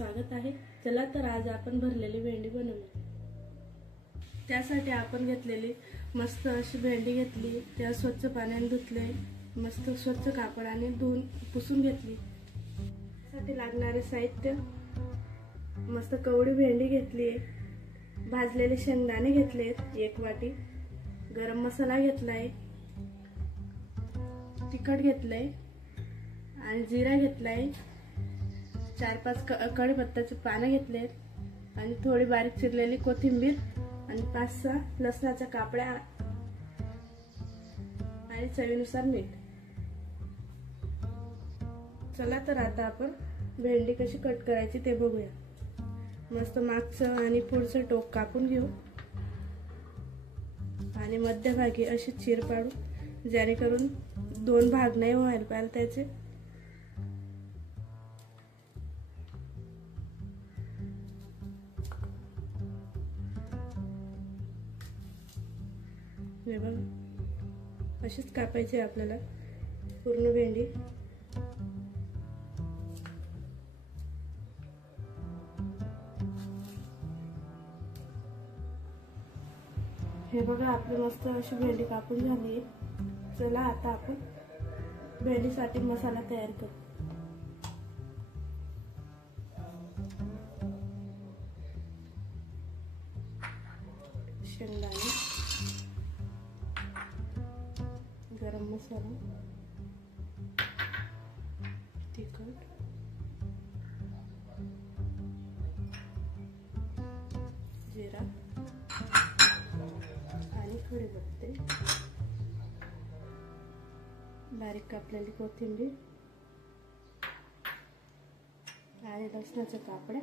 स्वागत आहे। चला तर आज आपण भरलेली भेंडी बनवूया। त्यासाठी आपण घेतलेली मस्त अशी भेंडी घेतली, त्या स्वच्छ पाण्याने धुतले, मस्त स्वच्छ कापडाने धुवून पुसून घेतली। त्यासाठी लागणारे साहित्य मस्त कवडी भेंडी घेतली, भाजलेले शेंगदाणे घेतलेत 1 वाटी, गरम मसाला घेतलाय, तिखट घेतलंय आणि जिरा घेतलाय, 4-5 कढीपत्त्याचे पानं घेतलेत आणि थोडी बारीक चिरलेली कोथिंबीर आणि 5-6 लसणाच्या कापड्या आणि चवीनुसार मीठ। चला तर आता आपण भेंडी कशी कट करायची ते बघूया। मस्त मागचं आणि पुढचं टोक कापून घेऊ आणि मध्यभागी अशी चीर पाडू, जेणेकरून 2 भाग नाही व्हायला पाहिजे त्याचे। हे बघा, अशीच कापायची आपल्याला पूर्ण भेंडी। हे बघा, आपली मस्त अशी भेंडी कापून झाली। चला आता आपण भेंडीसाठी मसाला तयार करू। शेंगदाणे, गरम मसाला, तिखट, जिरा आणि कढीपत्ते, बारीक कापलेली कोथिंबीर आणि लसणाच्या कापड्या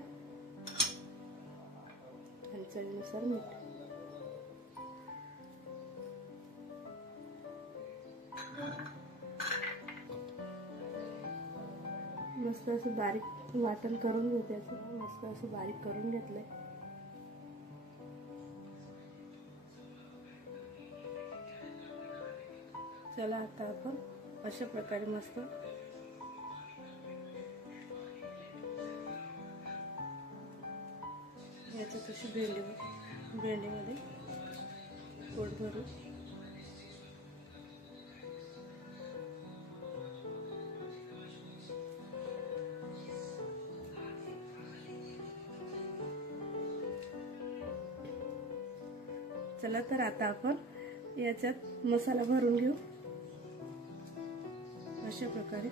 आणि चवीनुसार मीठ। मस्त असं बारीक वाटण करून घेऊ त्याचं। मस्त असं बारीक करून घेतलंय। चला आता आपण अशा प्रकारे मस्त याच्यात अशी भेंडीमध्ये पोट भरू। चला तर आता आपण याच्यात मसाला भरून घेऊ अशा प्रकारे।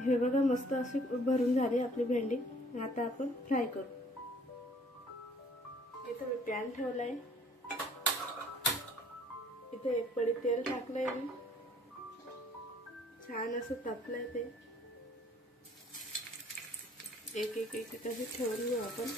हे बघा, मस्त अशी भरून झाली आपली भेंडी। आता आपण फ्राय करू। इथं मी पॅन ठेवलाय, इथे 1 पडी तेल टाकलंय मी, छान असं तापलंय ते। एक अशी ठेवून घेऊ आपण।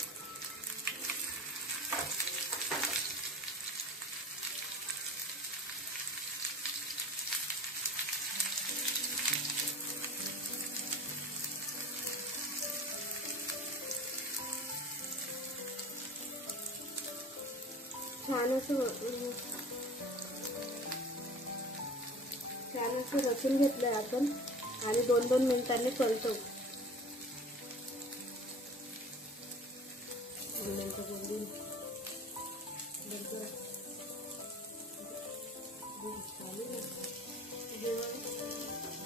छान असं रचून घेतलंय आपण आणि 2-2 मिनिटांनी परतवू।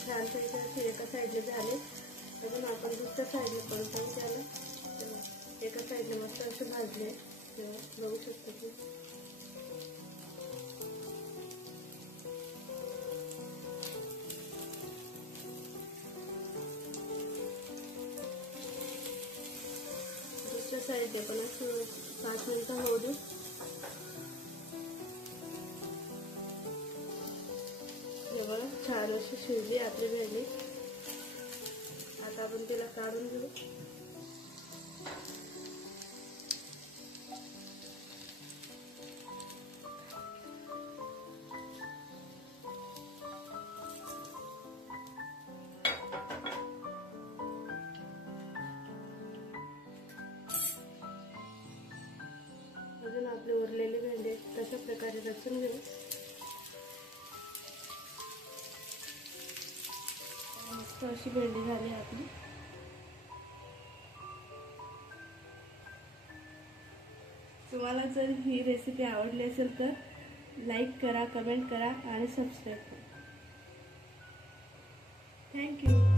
छान पैकी एका साईडला झाले, अजून आपण दुसऱ्या साईडला परतवू त्याला। एका साईडला मस्त असे भाजले, बघू शकतो की दुसऱ्या साईडला पण असं 5 मिनिटं होऊ दे। बघा, छान अशी शिजली आपली भेंडी। आता आपण तिला काढून घेऊ। आपले उरलेले भेंडे तशा प्रकारे रचून घेऊ. मस्त अशी भेंडी झाली आपली. तुम्हाला जर ही रेसिपी आवडली असेल तर लाईक करा, कमेंट करा आणि सबस्क्राईब करा. थँक्यू.